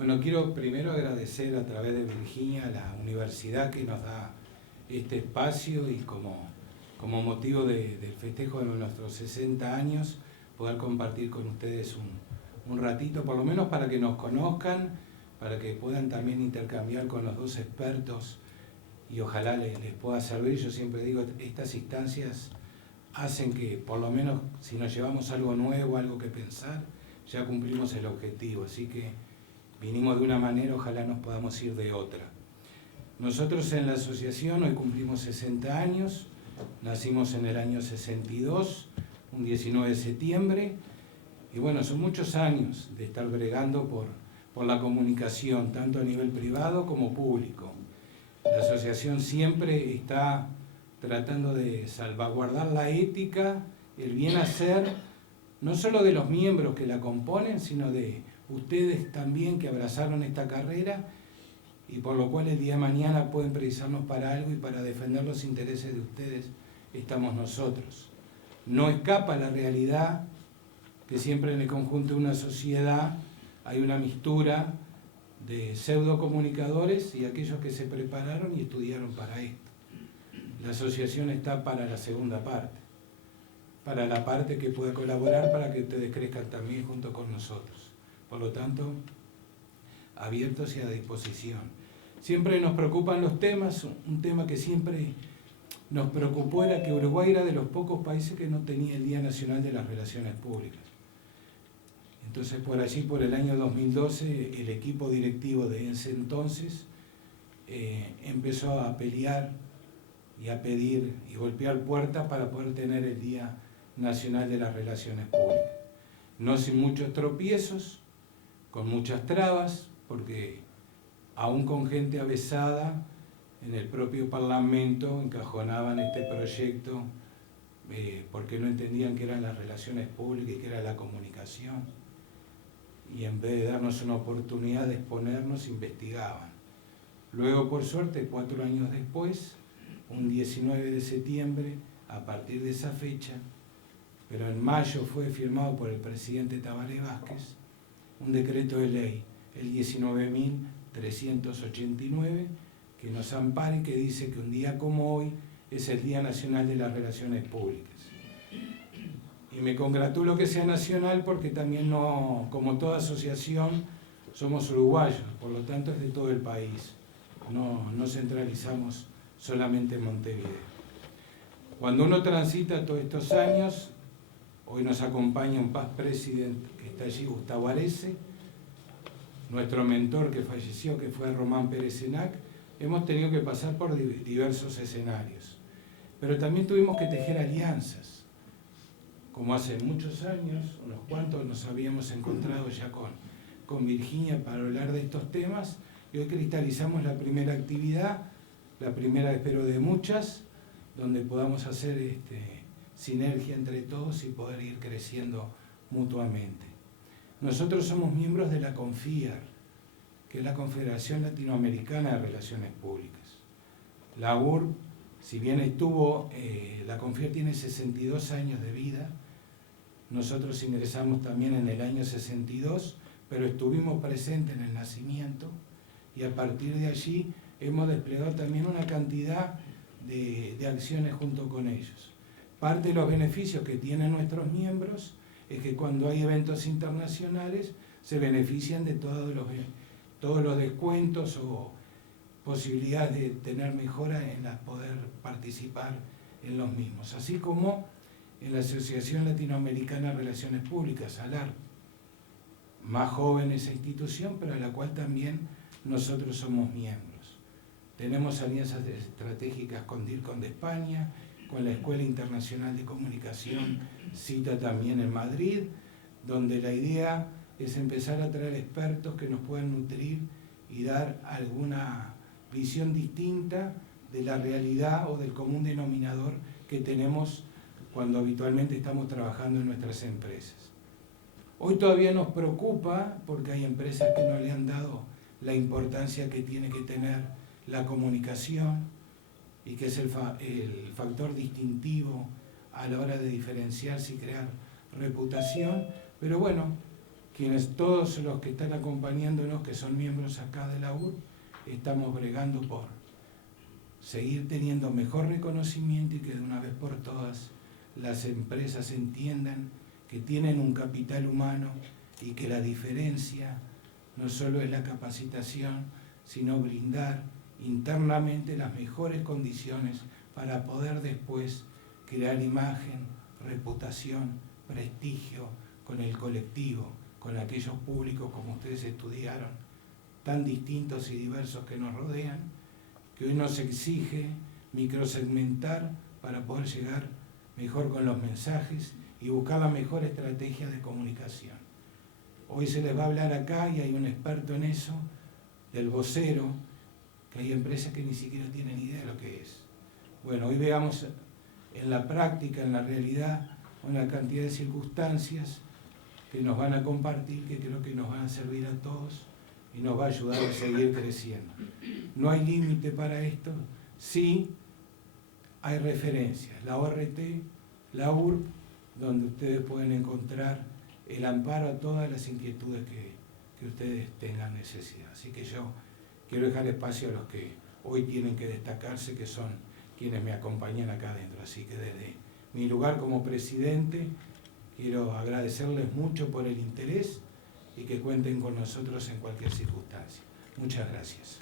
Bueno, quiero primero agradecer a través de Virginia a la universidad que nos da este espacio y como motivo del festejo de nuestros 60 años, poder compartir con ustedes un ratito, por lo menos para que nos conozcan, para que puedan también intercambiar con los dos expertos y ojalá les pueda servir. Yo siempre digo, estas instancias hacen que, por lo menos, si nos llevamos algo nuevo, algo que pensar, ya cumplimos el objetivo. Así que vinimos de una manera, ojalá nos podamos ir de otra. Nosotros en la asociación hoy cumplimos 60 años, nacimos en el año 62, un 19 de septiembre, y bueno, son muchos años de estar bregando por la comunicación, tanto a nivel privado como público. La asociación siempre está tratando de salvaguardar la ética, el bien hacer, no solo de los miembros que la componen, sino de ustedes también que abrazaron esta carrera y por lo cual el día de mañana pueden precisarnos para algo y para defender los intereses de ustedes estamos nosotros. No escapa la realidad que siempre en el conjunto de una sociedad hay una mixtura de pseudocomunicadores y aquellos que se prepararon y estudiaron para esto. La asociación está para la segunda parte, para la parte que pueda colaborar para que ustedes crezcan también junto con nosotros. Por lo tanto, abiertos y a disposición. Siempre nos preocupan los temas, un tema que siempre nos preocupó era que Uruguay era de los pocos países que no tenía el Día Nacional de las Relaciones Públicas. Entonces, por allí, por el año 2012, el equipo directivo de ese entonces empezó a pelear y a pedir y golpear puertas para poder tener el Día Nacional de las Relaciones Públicas. No sin muchos tropiezos, con muchas trabas, porque aún con gente avesada en el propio Parlamento encajonaban este proyecto porque no entendían qué eran las relaciones públicas y qué era la comunicación. Y en vez de darnos una oportunidad de exponernos, investigaban. Luego, por suerte, 4 años después, un 19 de septiembre, a partir de esa fecha, pero en mayo fue firmado por el presidente Tabaré Vázquez, un decreto de ley, el 19.389, que nos ampara y que dice que un día como hoy es el Día Nacional de las Relaciones Públicas. Y me congratulo que sea nacional porque también no, como toda asociación, somos uruguayos, por lo tanto es de todo el país, no centralizamos solamente en Montevideo. Cuando uno transita todos estos años, hoy nos acompaña un past president que está allí, Gustavo Arese, nuestro mentor que falleció, que fue Román Pérez Enac. Hemos tenido que pasar por diversos escenarios, pero también tuvimos que tejer alianzas. Como hace muchos años, unos cuantos nos habíamos encontrado ya con Virginia para hablar de estos temas, y hoy cristalizamos la primera actividad, la primera espero de muchas, donde podamos hacer sinergia entre todos y poder ir creciendo mutuamente. Nosotros somos miembros de la CONFIAR, que es la Confederación Latinoamericana de Relaciones Públicas. La URB, si bien la CONFIAR tiene 62 años de vida, nosotros ingresamos también en el año 62, pero estuvimos presentes en el nacimiento y a partir de allí hemos desplegado también una cantidad de acciones junto con ellos. Parte de los beneficios que tienen nuestros miembros es que cuando hay eventos internacionales se benefician de todos los descuentos o posibilidades de tener mejora en poder participar en los mismos, así como en la Asociación Latinoamericana de Relaciones Públicas, ALAR, más joven esa institución, pero a la cual también nosotros somos miembros. Tenemos alianzas estratégicas con DIRCOM de España, con la Escuela Internacional de Comunicación, CITA también en Madrid, donde la idea es empezar a traer expertos que nos puedan nutrir y dar alguna visión distinta de la realidad o del común denominador que tenemos cuando habitualmente estamos trabajando en nuestras empresas. Hoy todavía nos preocupa porque hay empresas que no le han dado la importancia que tiene que tener la comunicación y que es el factor distintivo a la hora de diferenciarse y crear reputación, pero bueno, todos los que están acompañándonos, que son miembros acá de la URB, estamos bregando por seguir teniendo mejor reconocimiento y que de una vez por todas las empresas entiendan que tienen un capital humano y que la diferencia no solo es la capacitación, sino brindar internamente las mejores condiciones para poder después crear imagen, reputación, prestigio con el colectivo, con aquellos públicos como ustedes estudiaron, tan distintos y diversos que nos rodean, que hoy nos exige microsegmentar para poder llegar mejor con los mensajes y buscar la mejor estrategia de comunicación. Hoy se les va a hablar acá, y hay un experto en eso, del vocero, que hay empresas que ni siquiera tienen idea de lo que es. Bueno, hoy veamos en la práctica, en la realidad, una cantidad de circunstancias que nos van a compartir, que creo que nos van a servir a todos y nos va a ayudar a seguir creciendo. No hay límite para esto, sí hay referencias, la ORT, la URB, donde ustedes pueden encontrar el amparo a todas las inquietudes que ustedes tengan necesidad. Así que yo quiero dejar espacio a los que hoy tienen que destacarse, que son quienes me acompañan acá adentro. Así que desde mi lugar como presidente, quiero agradecerles mucho por el interés y que cuenten con nosotros en cualquier circunstancia. Muchas gracias.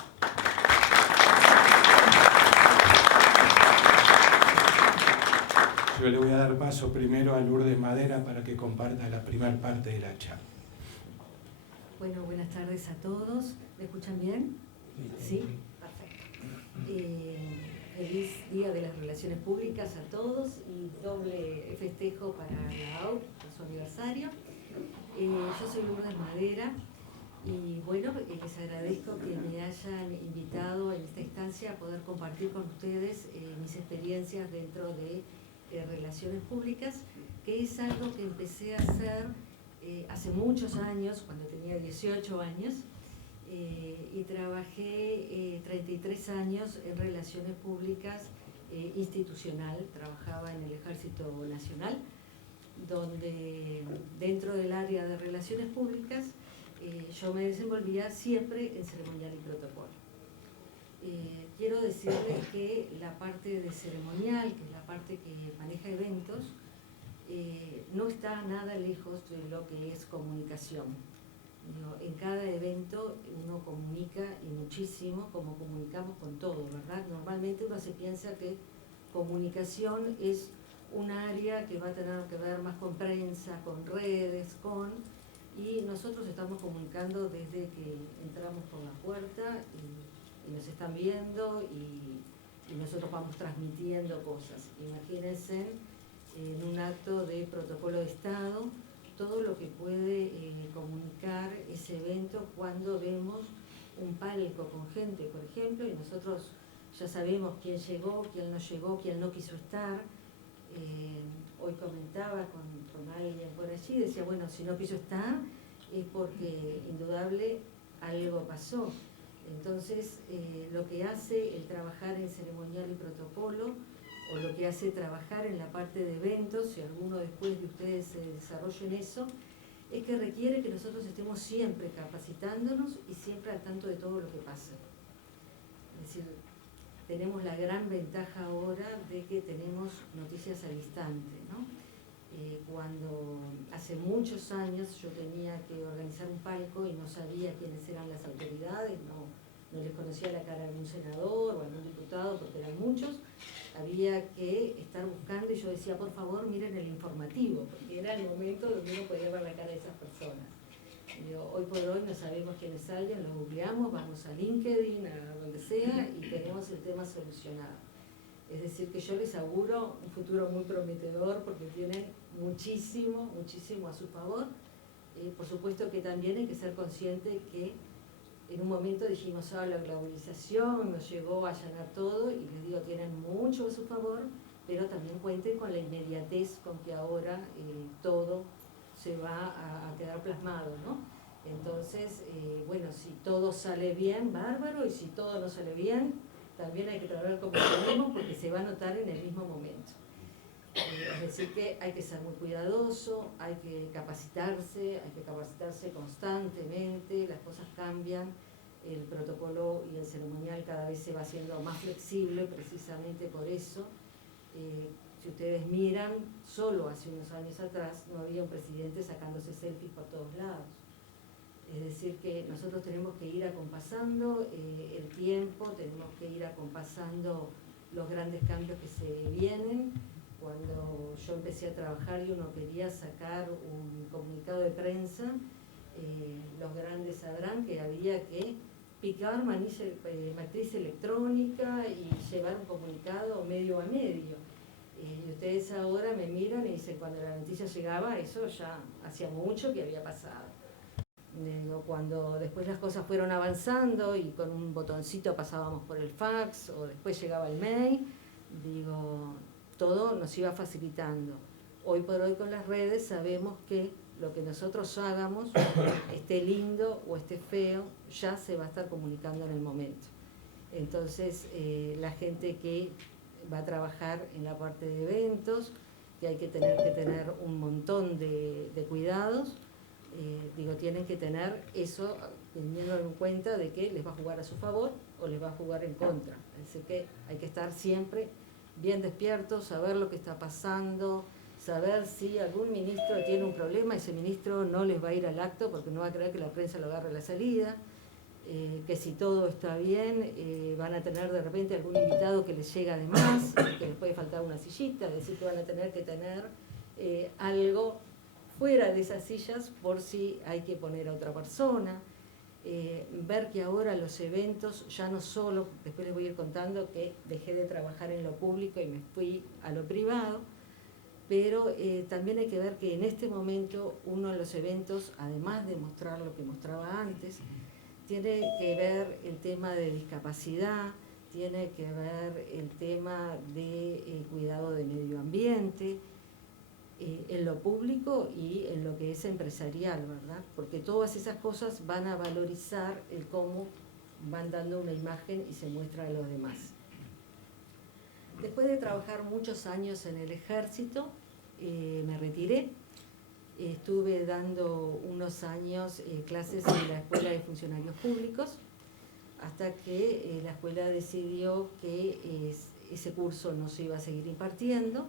Yo le voy a dar paso primero a Lourdes Madera para que comparta la primera parte de la charla. Bueno, buenas tardes a todos. ¿Me escuchan bien? Sí, perfecto. Feliz Día de las Relaciones Públicas a todos y doble festejo para la AURB por su aniversario. Yo soy Lourdes Madera y bueno, les agradezco que me hayan invitado en esta instancia a poder compartir con ustedes mis experiencias dentro de Relaciones Públicas, que es algo que empecé a hacer hace muchos años, cuando tenía 18 años, y trabajé 33 años en Relaciones Públicas institucional. Trabajaba en el Ejército Nacional, donde dentro del área de Relaciones Públicas yo me desenvolvía siempre en ceremonial y protocolo. Quiero decirles que la parte de ceremonial, que es la parte que maneja eventos, no está nada lejos de lo que es comunicación. En cada evento uno comunica y muchísimo, como comunicamos con todo, ¿verdad? Normalmente uno se piensa que comunicación es un área que va a tener que ver más con prensa, con redes, y nosotros estamos comunicando desde que entramos por la puerta y nos están viendo y nosotros vamos transmitiendo cosas. Imagínense en un acto de protocolo de Estado todo lo que puede comunicar ese evento cuando vemos un palco con gente, por ejemplo, y nosotros ya sabemos quién llegó, quién no llegó, quién no quiso estar. Hoy comentaba con alguien por allí, decía, bueno, si no quiso estar es porque indudable algo pasó. Entonces, lo que hace el trabajar en ceremonial y protocolo, o lo que hace trabajar en la parte de eventos, si alguno después de ustedes se desarrolla en eso, es que requiere que nosotros estemos siempre capacitándonos y siempre al tanto de todo lo que pasa. Es decir, tenemos la gran ventaja ahora de que tenemos noticias al instante, ¿no? Cuando hace muchos años yo tenía que organizar un palco y no sabía quiénes eran las autoridades, no les conocía la cara de algún senador o algún diputado porque eran muchos, había que estar buscando y yo decía, por favor, miren el informativo, porque era el momento donde uno podía ver la cara de esas personas. Hoy por hoy no sabemos quiénes salen, los googleamos, vamos a LinkedIn, a donde sea, y tenemos el tema solucionado. Es decir, que yo les auguro un futuro muy prometedor porque tienen muchísimo, muchísimo a su favor. Por supuesto que también hay que ser consciente que en un momento dijimos, la globalización nos llegó a allanar todo, y les digo, tienen mucho a su favor, pero también cuenten con la inmediatez con que ahora todo se va a quedar plasmado, ¿no? Entonces, bueno, si todo sale bien, bárbaro, y si todo no sale bien, también hay que trabajar como podemos porque se va a notar en el mismo momento. Es decir, que hay que ser muy cuidadoso, hay que capacitarse constantemente, las cosas cambian, el protocolo y el ceremonial cada vez se va haciendo más flexible precisamente por eso. Si ustedes miran, solo hace unos años atrás no había un presidente sacándose selfies por todos lados. Es decir, que nosotros tenemos que ir acompasando el tiempo, tenemos que ir acompasando los grandes cambios que se vienen. Cuando yo empecé a trabajar y uno quería sacar un comunicado de prensa, los grandes sabrán que había que picar matriz electrónica y llevar un comunicado medio a medio. Y ustedes ahora me miran y dicen, cuando la noticia llegaba, eso ya hacía mucho que había pasado. Cuando después las cosas fueron avanzando y con un botoncito pasábamos por el fax o después llegaba el mail, todo nos iba facilitando. Hoy por hoy con las redes sabemos que lo que nosotros hagamos, esté lindo o esté feo, ya se va a estar comunicando en el momento. Entonces, la gente que va a trabajar en la parte de eventos, que hay que tener un montón de cuidados, tienen que tener eso teniendo en cuenta de que les va a jugar a su favor o les va a jugar en contra. Así que hay que estar siempre bien despiertos, saber lo que está pasando, saber si algún ministro tiene un problema, ese ministro no les va a ir al acto porque no va a creer que la prensa lo agarre a la salida, que si todo está bien van a tener de repente algún invitado que les llega de más, que les puede faltar una sillita, es decir, que van a tener que tener algo fuera de esas sillas por si hay que poner a otra persona. Ver que ahora los eventos, ya no solo, después les voy a ir contando que dejé de trabajar en lo público y me fui a lo privado, pero también hay que ver que en este momento uno de los eventos, además de mostrar lo que mostraba antes, tiene que ver el tema de discapacidad, tiene que ver el tema de cuidado del medio ambiente, en lo público y en lo que es empresarial, ¿verdad? Porque todas esas cosas van a valorizar el cómo van dando una imagen y se muestra a los demás. Después de trabajar muchos años en el ejército, me retiré. Estuve dando unos años clases en la Escuela de Funcionarios Públicos, hasta que la escuela decidió que ese curso no se iba a seguir impartiendo,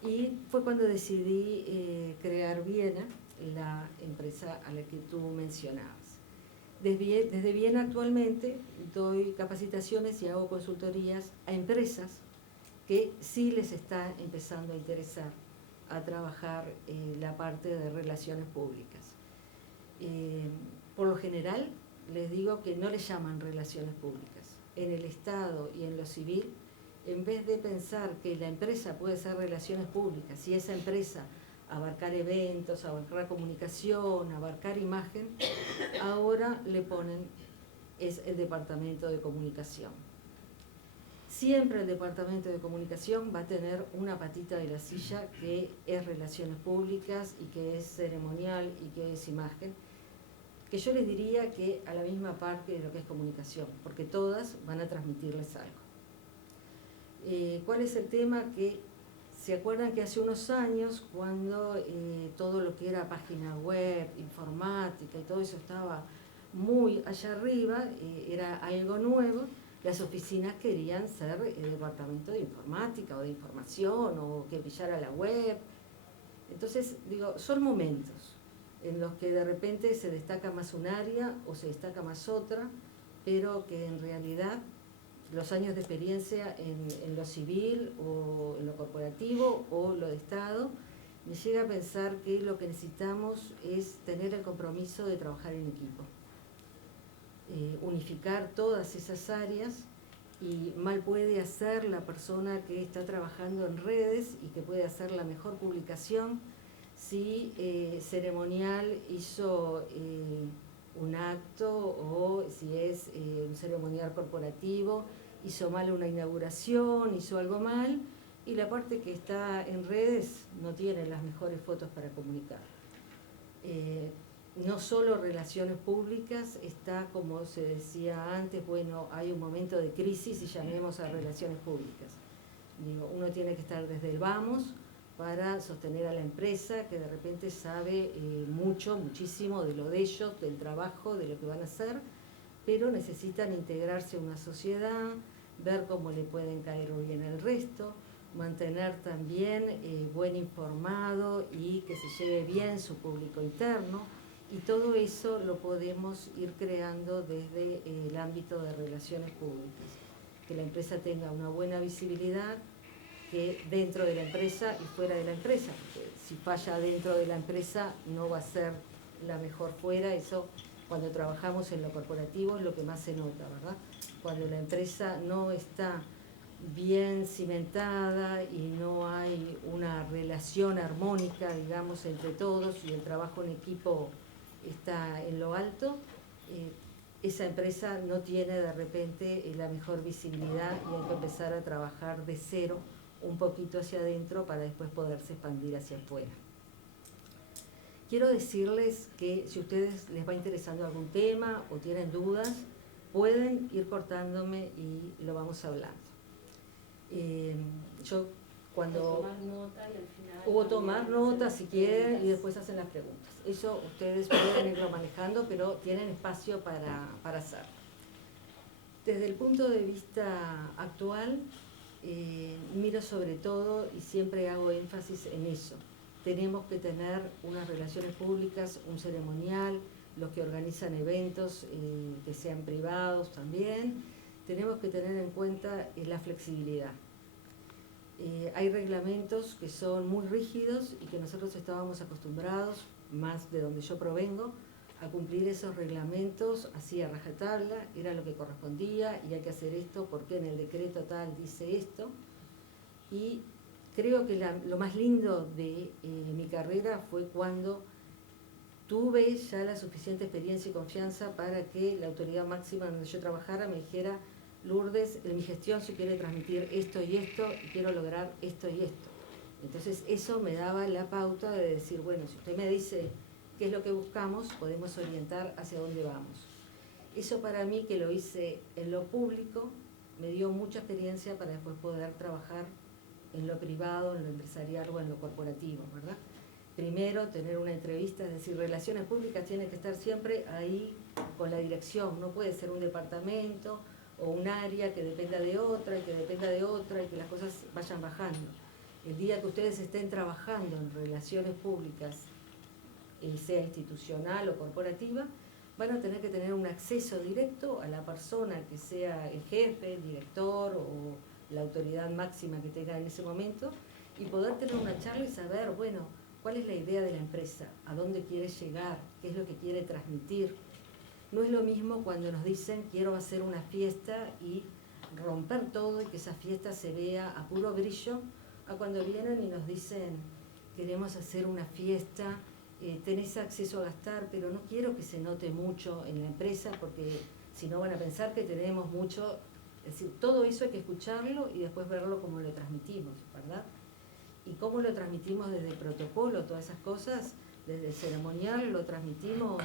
y fue cuando decidí crear Viena, la empresa a la que tú mencionabas. Desde Viena actualmente doy capacitaciones y hago consultorías a empresas que sí les está empezando a interesar a trabajar la parte de relaciones públicas. Por lo general, les digo que no les llaman relaciones públicas. En el Estado y en lo civil, en vez de pensar que la empresa puede ser relaciones públicas, si esa empresa abarcar eventos, abarcar comunicación, abarcar imagen, ahora le ponen es el departamento de comunicación. Siempre el departamento de comunicación va a tener una patita de la silla que es relaciones públicas y que es ceremonial y que es imagen, que yo les diría que a la misma parte de lo que es comunicación, porque todas van a transmitirles algo. ¿Cuál es el tema? Que se acuerdan que hace unos años, cuando todo lo que era página web, informática y todo eso estaba muy allá arriba, era algo nuevo, las oficinas querían ser el departamento de informática o de información o que brillara la web. Entonces, son momentos en los que de repente se destaca más un área o se destaca más otra, pero que en realidad los años de experiencia en lo civil o en lo corporativo o lo de Estado, me llega a pensar que lo que necesitamos es tener el compromiso de trabajar en equipo. Unificar todas esas áreas, y mal puede hacer la persona que está trabajando en redes y que puede hacer la mejor publicación si ceremonial hizo un acto o si es un ceremonial corporativo, hizo mal una inauguración, hizo algo mal, y la parte que está en redes no tiene las mejores fotos para comunicar. No solo relaciones públicas, está, como se decía antes, bueno, hay un momento de crisis y llamemos a relaciones públicas. Digo, uno tiene que estar desde el vamos para sostener a la empresa, que de repente sabe muchísimo de lo de ellos, del trabajo, de lo que van a hacer, pero necesitan integrarse a una sociedad, ver cómo le pueden caer bien al resto, mantener también buen informado y que se lleve bien su público interno, y todo eso lo podemos ir creando desde el ámbito de relaciones públicas, que la empresa tenga una buena visibilidad, que dentro de la empresa y fuera de la empresa, porque si falla dentro de la empresa no va a ser la mejor fuera. Eso cuando trabajamos en lo corporativo es lo que más se nota, ¿verdad? Cuando la empresa no está bien cimentada y no hay una relación armónica, digamos, entre todos, y el trabajo en equipo está en lo alto, esa empresa no tiene de repente la mejor visibilidad, y hay que empezar a trabajar de cero un poquito hacia adentro para después poderse expandir hacia afuera. Quiero decirles que si a ustedes les va interesando algún tema o tienen dudas, pueden ir cortándome y lo vamos hablando. Yo cuando... tomar nota y al final... Hubo tomar nota si quieren y después hacen las preguntas. Eso ustedes pueden irlo manejando, pero tienen espacio para hacerlo. Desde el punto de vista actual, miro sobre todo y siempre hago énfasis en eso. Tenemos que tener unas relaciones públicas, un ceremonial, los que organizan eventos que sean privados también. Tenemos que tener en cuenta la flexibilidad. Hay reglamentos que son muy rígidos y que nosotros estábamos acostumbrados, más de donde yo provengo, a cumplir esos reglamentos así a rajatabla, era lo que correspondía y hay que hacer esto porque en el decreto tal dice esto. Y creo que lo más lindo de mi carrera fue cuando tuve ya la suficiente experiencia y confianza para que la autoridad máxima donde yo trabajara me dijera: Lourdes, en mi gestión se quiere transmitir esto y quiero lograr esto y esto. Entonces eso me daba la pauta de decir, bueno, si usted me dice qué es lo que buscamos, podemos orientar hacia dónde vamos. Eso para mí, que lo hice en lo público, me dio mucha experiencia para después poder trabajar en lo privado, en lo empresarial o en lo corporativo, ¿verdad? Primero, tener una entrevista, es decir, relaciones públicas tiene que estar siempre ahí con la dirección, no puede ser un departamento o un área que dependa de otra y que dependa de otra y que las cosas vayan bajando. El día que ustedes estén trabajando en relaciones públicas, sea institucional o corporativa, van a tener que tener un acceso directo a la persona que sea el jefe, el director o la autoridad máxima que tenga en ese momento, y poder tener una charla y saber, bueno, cuál es la idea de la empresa, a dónde quiere llegar, qué es lo que quiere transmitir. No es lo mismo cuando nos dicen quiero hacer una fiesta y romper todo y que esa fiesta se vea a puro brillo, a cuando vienen y nos dicen queremos hacer una fiesta, tenés acceso a gastar, pero no quiero que se note mucho en la empresa porque si no van a pensar que tenemos mucho. Es decir, todo eso hay que escucharlo y después verlo cómo lo transmitimos, ¿verdad? Y cómo lo transmitimos desde el protocolo, todas esas cosas, desde el ceremonial lo transmitimos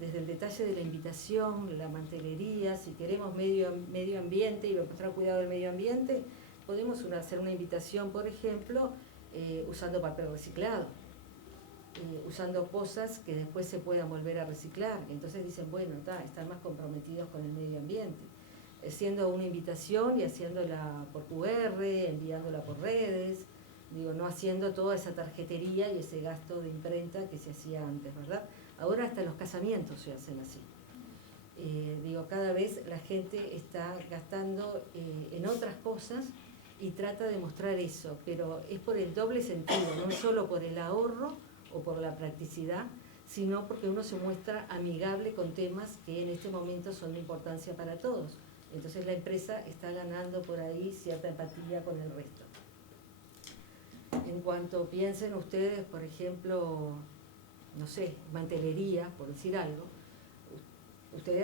desde el detalle de la invitación, la mantelería. Si queremos medio ambiente y mostrar cuidado del medio ambiente, podemos hacer una invitación, por ejemplo, usando papel reciclado, usando cosas que después se puedan volver a reciclar. Entonces dicen, bueno, están más comprometidos con el medio ambiente. Haciendo una invitación y haciéndola por QR, enviándola por redes, digo, no haciendo toda esa tarjetería y ese gasto de imprenta que se hacía antes, ¿verdad? Ahora hasta los casamientos se hacen así. Digo, cada vez la gente está gastando en otras cosas y trata de mostrar eso, pero es por el doble sentido, no es solo por el ahorro o por la practicidad, sino porque uno se muestra amigable con temas que en este momento son de importancia para todos. Entonces la empresa está ganando por ahí cierta empatía con el resto. En cuanto piensen ustedes, por ejemplo, no sé, mantelería, por decir algo,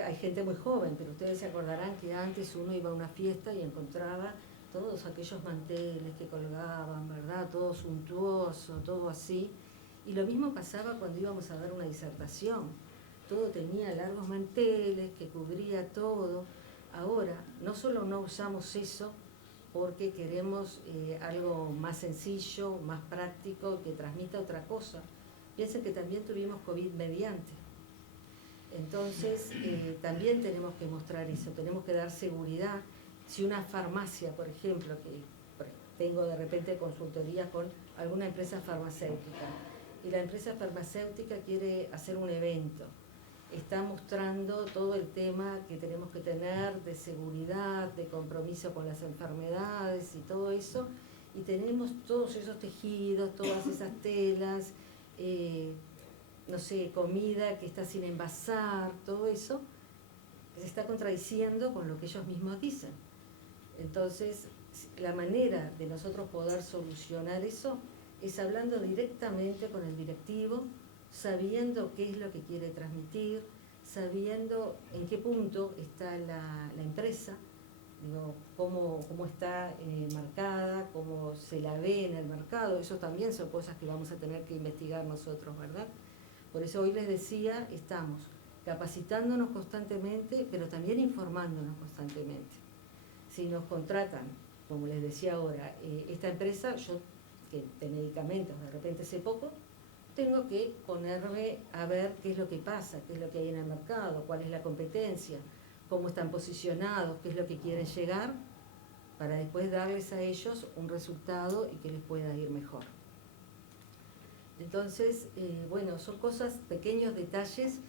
hay gente muy joven, pero ustedes se acordarán que antes uno iba a una fiesta y encontraba todos aquellos manteles que colgaban, ¿verdad? Todo suntuoso, todo así. Y lo mismo pasaba cuando íbamos a dar una disertación. Todo tenía largos manteles que cubría todo. Ahora, no solo no usamos eso, porque queremos algo más sencillo, más práctico, que transmita otra cosa. Piensen que también tuvimos COVID mediante. Entonces, también tenemos que mostrar eso, tenemos que dar seguridad. Si una farmacia, por ejemplo, que tengo de repente consultorías con alguna empresa farmacéutica, y la empresa farmacéutica quiere hacer un evento, está mostrando todo el tema que tenemos que tener de seguridad, de compromiso con las enfermedades y todo eso, y tenemos todos esos tejidos, todas esas telas, no sé, comida que está sin envasar, todo eso, se está contradiciendo con lo que ellos mismos dicen. Entonces, la manera de nosotros poder solucionar eso es hablando directamente con el directivo, sabiendo qué es lo que quiere transmitir, sabiendo en qué punto está la empresa, digo, cómo está marcada, cómo se la ve en el mercado. Eso también son cosas que vamos a tener que investigar nosotros, ¿verdad? Por eso hoy les decía, estamos capacitándonos constantemente, pero también informándonos constantemente. Si nos contratan, como les decía ahora, esta empresa, yo que de medicamentos de repente sé poco, tengo que ponerme a ver qué es lo que pasa, qué es lo que hay en el mercado, cuál es la competencia, cómo están posicionados, qué es lo que quieren llegar, para después darles a ellos un resultado y que les pueda ir mejor. Entonces, bueno, son cosas, pequeños detalles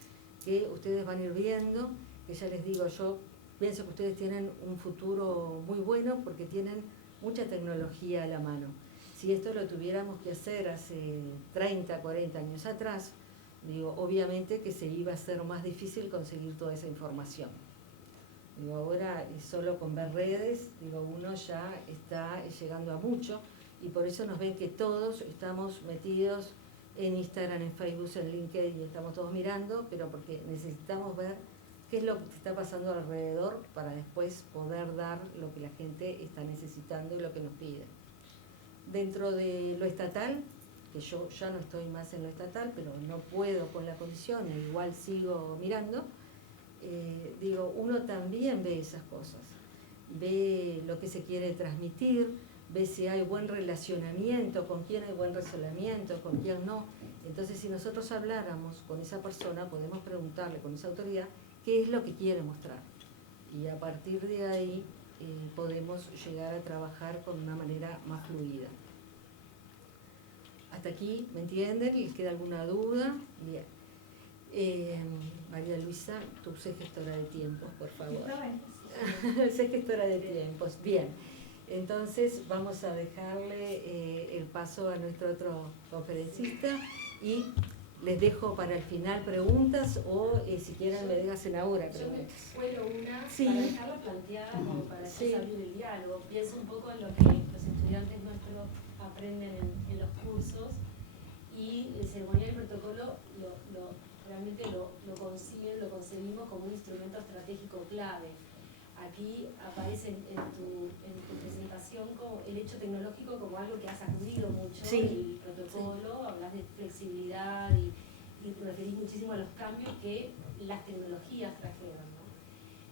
que ustedes van a ir viendo, que ya les digo, yo pienso que ustedes tienen un futuro muy bueno porque tienen mucha tecnología a la mano. Si esto lo tuviéramos que hacer hace 30, 40 años atrás, digo, obviamente que se iba a ser más difícil conseguir toda esa información. Digo, ahora solo con ver redes, digo, uno ya está llegando a mucho y por eso nos ven que todos estamos metidos en Instagram, en Facebook, en LinkedIn y estamos todos mirando, pero porque necesitamos ver qué es lo que está pasando alrededor para después poder dar lo que la gente está necesitando y lo que nos pide. Dentro de lo estatal, que yo ya no estoy más en lo estatal, pero no puedo con la condición, igual sigo mirando, digo, uno también ve esas cosas, ve lo que se quiere transmitir, ve si hay buen relacionamiento, con quién hay buen relacionamiento, con quién no. Entonces, si nosotros habláramos con esa persona, podemos preguntarle con esa autoridad qué es lo que quiere mostrar. Y a partir de ahí podemos llegar a trabajar con una manera más fluida. Hasta aquí, ¿me entienden? ¿Les queda alguna duda? Bien. María Luisa, tú sé gestora de tiempos, por favor. Sé gestora de tiempos, bien. Entonces vamos a dejarle el paso a nuestro otro conferencista y les dejo para el final preguntas o si quieren me dejan ahora preguntas. Yo me cuelo una sí. Para dejarla planteada como para sí. abrir el diálogo. Pienso un poco en lo que los estudiantes nuestros aprenden en los cursos y el ceremonial y el protocolo realmente lo concebimos como un instrumento estratégico clave. Aquí aparece en tu presentación como el hecho tecnológico como algo que has sacudido mucho, sí. el protocolo, hablas de flexibilidad y referís muchísimo a los cambios que las tecnologías trajeron, ¿no?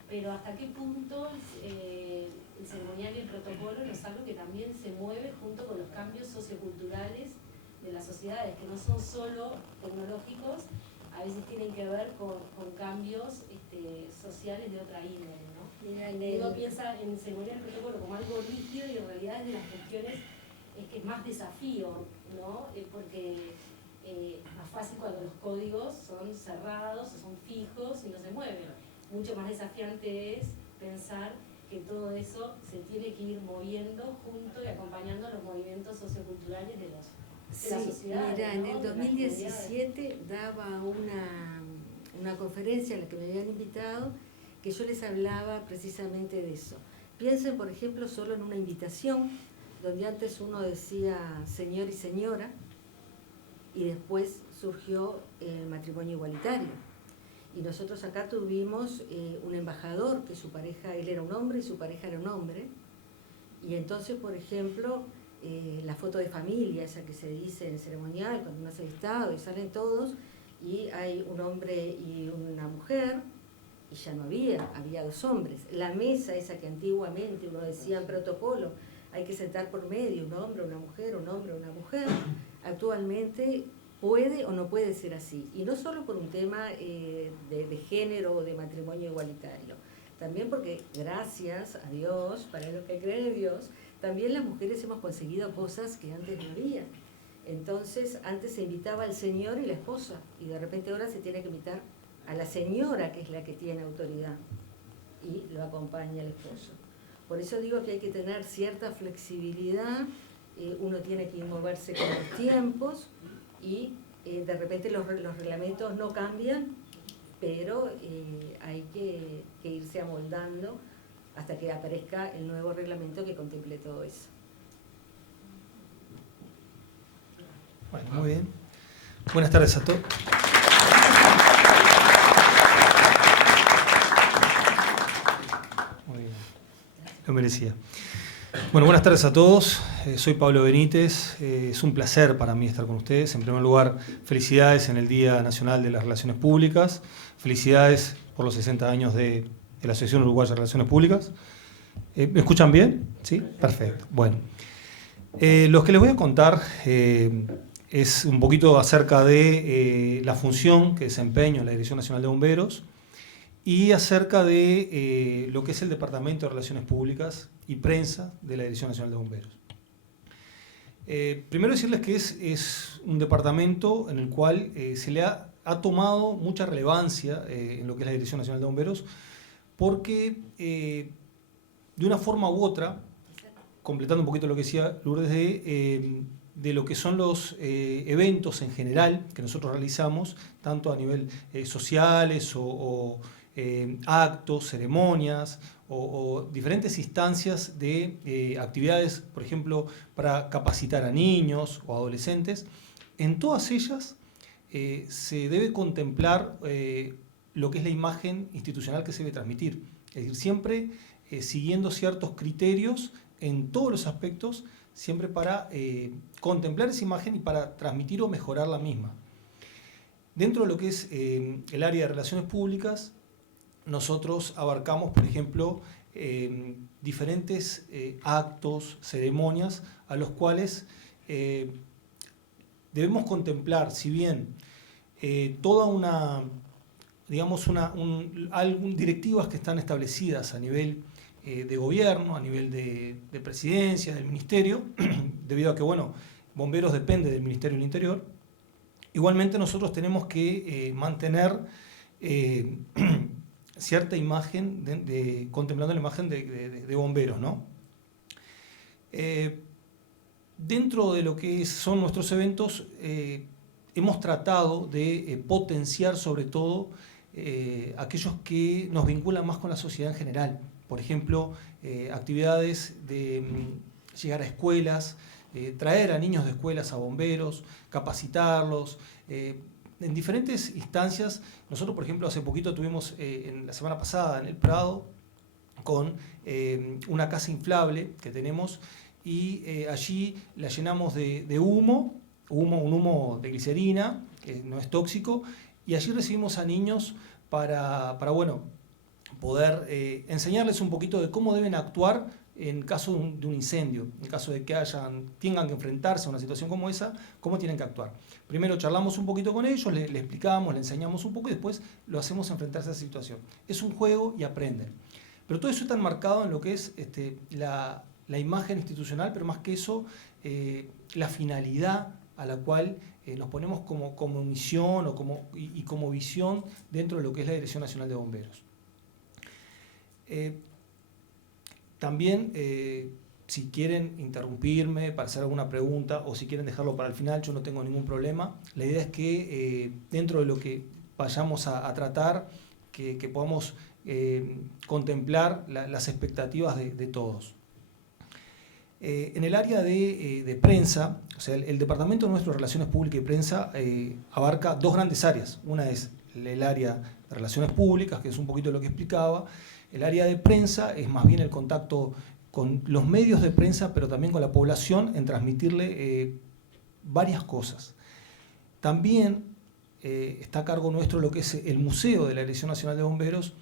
Pero hasta qué punto el ceremonial y el protocolo no es algo que también se mueve junto con los cambios socioculturales de las sociedades, que no son solo tecnológicos, a veces tienen que ver con cambios sociales de otra índole, ¿no? Uno piensa en el ceremonial y el protocolo como algo rígido y en realidad de las cuestiones es que es más desafío, ¿no? Porque es más fácil cuando los códigos son cerrados o son fijos y no se mueven. Mucho más desafiante es pensar que todo eso se tiene que ir moviendo junto y acompañando los movimientos socioculturales de la sociedad. Mira, ¿no? En el 2017 daba una conferencia a la que me habían invitado que yo les hablaba precisamente de eso. Piensen, por ejemplo, solo en una invitación, donde antes uno decía señor y señora, y después surgió el matrimonio igualitario. Y nosotros acá tuvimos un embajador, que su pareja, él era un hombre y su pareja era un hombre, y entonces, por ejemplo, la foto de familia, esa que se dice en el ceremonial, cuando uno hace el estado y salen todos, y hay un hombre y una mujer, y ya no había 2 hombres. La mesa esa que antiguamente uno decía en protocolo, hay que sentar por medio, un hombre, una mujer, un hombre, una mujer, actualmente puede o no puede ser así. Y no solo por un tema de género o de matrimonio igualitario, también porque gracias a Dios, para los que creen en Dios, también las mujeres hemos conseguido cosas que antes no había. Entonces, antes se invitaba al señor y la esposa, y de repente ahora se tiene que invitar a la señora, que es la que tiene autoridad, y lo acompaña el esposo. Por eso digo que hay que tener cierta flexibilidad, uno tiene que moverse con los tiempos, y de repente los reglamentos no cambian, pero hay que irse amoldando hasta que aparezca el nuevo reglamento que contemple todo eso. Bueno, muy bien. Buenas tardes a todos. Muy bien. Lo merecía. Bueno, buenas tardes a todos. Soy Pablo Benítez. Es un placer para mí estar con ustedes. En primer lugar, felicidades en el Día Nacional de las Relaciones Públicas. Felicidades por los 60 años de la Asociación Uruguaya de Relaciones Públicas. ¿Me escuchan bien? ¿Sí? Perfecto. Bueno, lo que les voy a contar es un poquito acerca de la función que desempeño en la Dirección Nacional de Bomberos y acerca de lo que es el Departamento de Relaciones Públicas y Prensa de la Dirección Nacional de Bomberos. Primero decirles que es un departamento en el cual se le ha tomado mucha relevancia en lo que es la Dirección Nacional de Bomberos, porque de una forma u otra, completando un poquito lo que decía Lourdes de lo que son los eventos en general que nosotros realizamos, tanto a nivel sociales o actos, ceremonias o diferentes instancias de actividades, por ejemplo, para capacitar a niños o adolescentes. En todas ellas se debe contemplar lo que es la imagen institucional que se debe transmitir. Es decir, siempre siguiendo ciertos criterios en todos los aspectos, siempre para contemplar esa imagen y para transmitir o mejorar la misma. Dentro de lo que es el área de relaciones públicas, nosotros abarcamos, por ejemplo, diferentes actos, ceremonias, a los cuales debemos contemplar, si bien toda una, digamos, directivas que están establecidas a nivel de gobierno, a nivel de presidencia, del ministerio, debido a que, bueno, Bomberos depende del Ministerio del Interior. Igualmente nosotros tenemos que mantener cierta imagen, contemplando la imagen de bomberos, ¿no? Dentro de lo que son nuestros eventos, hemos tratado de potenciar sobre todo aquellos que nos vinculan más con la sociedad en general. Por ejemplo, actividades de llegar a escuelas, traer a niños de escuelas a bomberos, capacitarlos. En diferentes instancias, nosotros, por ejemplo, hace poquito tuvimos, la semana pasada, en el Prado, con una casa inflable que tenemos, y allí la llenamos de humo, un humo de glicerina, que no es tóxico, y allí recibimos a niños para bueno, poder enseñarles un poquito de cómo deben actuar en caso de un incendio, en caso de que tengan que enfrentarse a una situación como esa, cómo tienen que actuar. Primero charlamos un poquito con ellos, le explicamos, le enseñamos un poco y después lo hacemos enfrentarse a esa situación. Es un juego y aprenden. Pero todo eso está enmarcado en lo que es la imagen institucional, pero más que eso, la finalidad a la cual nos ponemos como misión o como visión dentro de lo que es la Dirección Nacional de Bomberos. También, si quieren interrumpirme para hacer alguna pregunta o si quieren dejarlo para el final, yo no tengo ningún problema. La idea es que dentro de lo que vayamos a tratar, que podamos contemplar las expectativas de todos. En el área de prensa, o sea, el departamento nuestro de Relaciones Públicas y Prensa abarca dos grandes áreas. Una es el área de Relaciones Públicas, que es un poquito lo que explicaba. El área de prensa es más bien el contacto con los medios de prensa, pero también con la población, en transmitirle varias cosas. También está a cargo nuestro lo que es el Museo de la Dirección Nacional de Bomberos,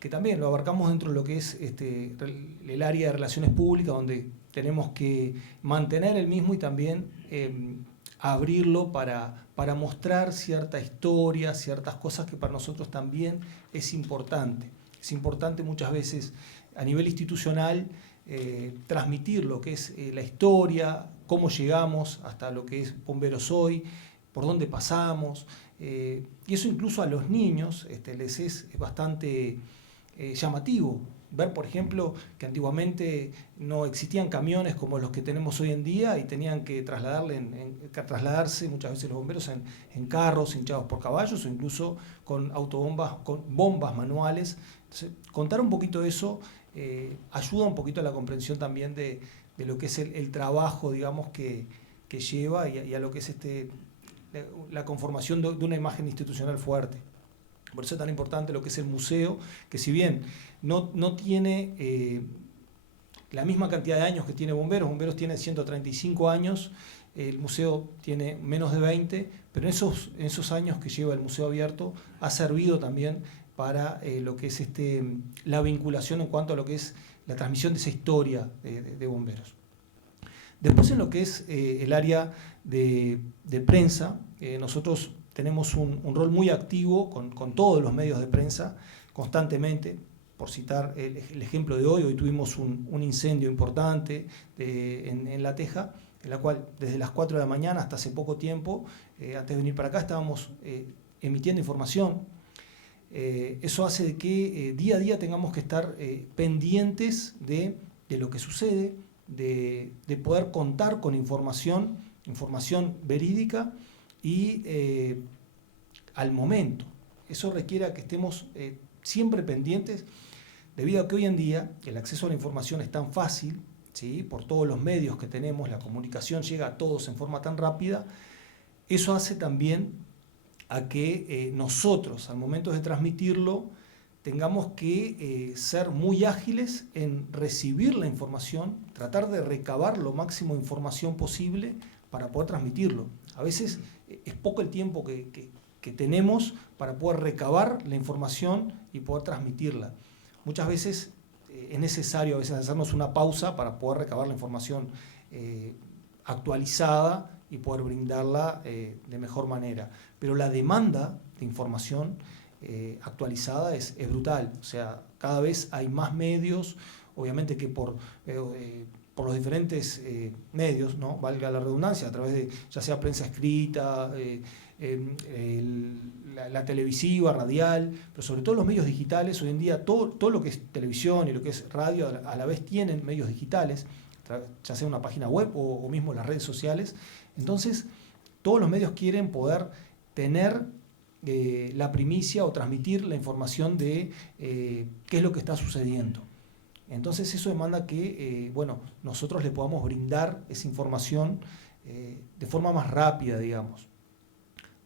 que también lo abarcamos dentro de lo que es el área de relaciones públicas, donde tenemos que mantener el mismo y también abrirlo para mostrar cierta historia, ciertas cosas que para nosotros también es importante. Es importante muchas veces a nivel institucional transmitir lo que es la historia, cómo llegamos hasta lo que es Bomberos Hoy, por dónde pasamos, y eso incluso a los niños les es bastante llamativo. Ver, por ejemplo, que antiguamente no existían camiones como los que tenemos hoy en día y tenían que trasladarse muchas veces los bomberos en carros hinchados por caballos o incluso con autobombas, con bombas manuales. Entonces, contar un poquito de eso ayuda un poquito a la comprensión también de lo que es el trabajo, digamos, que lleva y a lo que es la conformación de una imagen institucional fuerte. Por eso es tan importante lo que es el museo, que si bien no tiene la misma cantidad de años que tiene Bomberos tiene 135 años, el museo tiene menos de 20, pero en esos años que lleva el museo abierto ha servido también para lo que es la vinculación en cuanto a lo que es la transmisión de esa historia de Bomberos. Después en lo que es el área de prensa, nosotros tenemos un rol muy activo con todos los medios de prensa, constantemente. Por citar el ejemplo de hoy tuvimos un incendio importante en La Teja, en la cual desde las 4 de la mañana hasta hace poco tiempo, antes de venir para acá, estábamos emitiendo información. Eso hace de que día a día tengamos que estar pendientes de lo que sucede, de poder contar con información verídica y al momento. Eso requiere que estemos siempre pendientes, debido a que hoy en día el acceso a la información es tan fácil, ¿sí? Por todos los medios que tenemos, la comunicación llega a todos en forma tan rápida. Eso hace también a que nosotros, al momento de transmitirlo, tengamos que ser muy ágiles en recibir la información, tratar de recabar lo máximo de información posible para poder transmitirlo. A veces es poco el tiempo que tenemos para poder recabar la información y poder transmitirla. Muchas veces es necesario a veces hacernos una pausa para poder recabar la información actualizada y poder brindarla de mejor manera. Pero la demanda de información actualizada es brutal. O sea, cada vez hay más medios, obviamente que por los diferentes medios, ¿no? Valga la redundancia, a través de ya sea prensa escrita, la televisiva, radial, pero sobre todo los medios digitales. Hoy en día todo lo que es televisión y lo que es radio a la vez tienen medios digitales, ya sea una página web o mismo las redes sociales. Entonces, todos los medios quieren poder tener la primicia o transmitir la información de qué es lo que está sucediendo. Entonces eso demanda que nosotros le podamos brindar esa información de forma más rápida, digamos.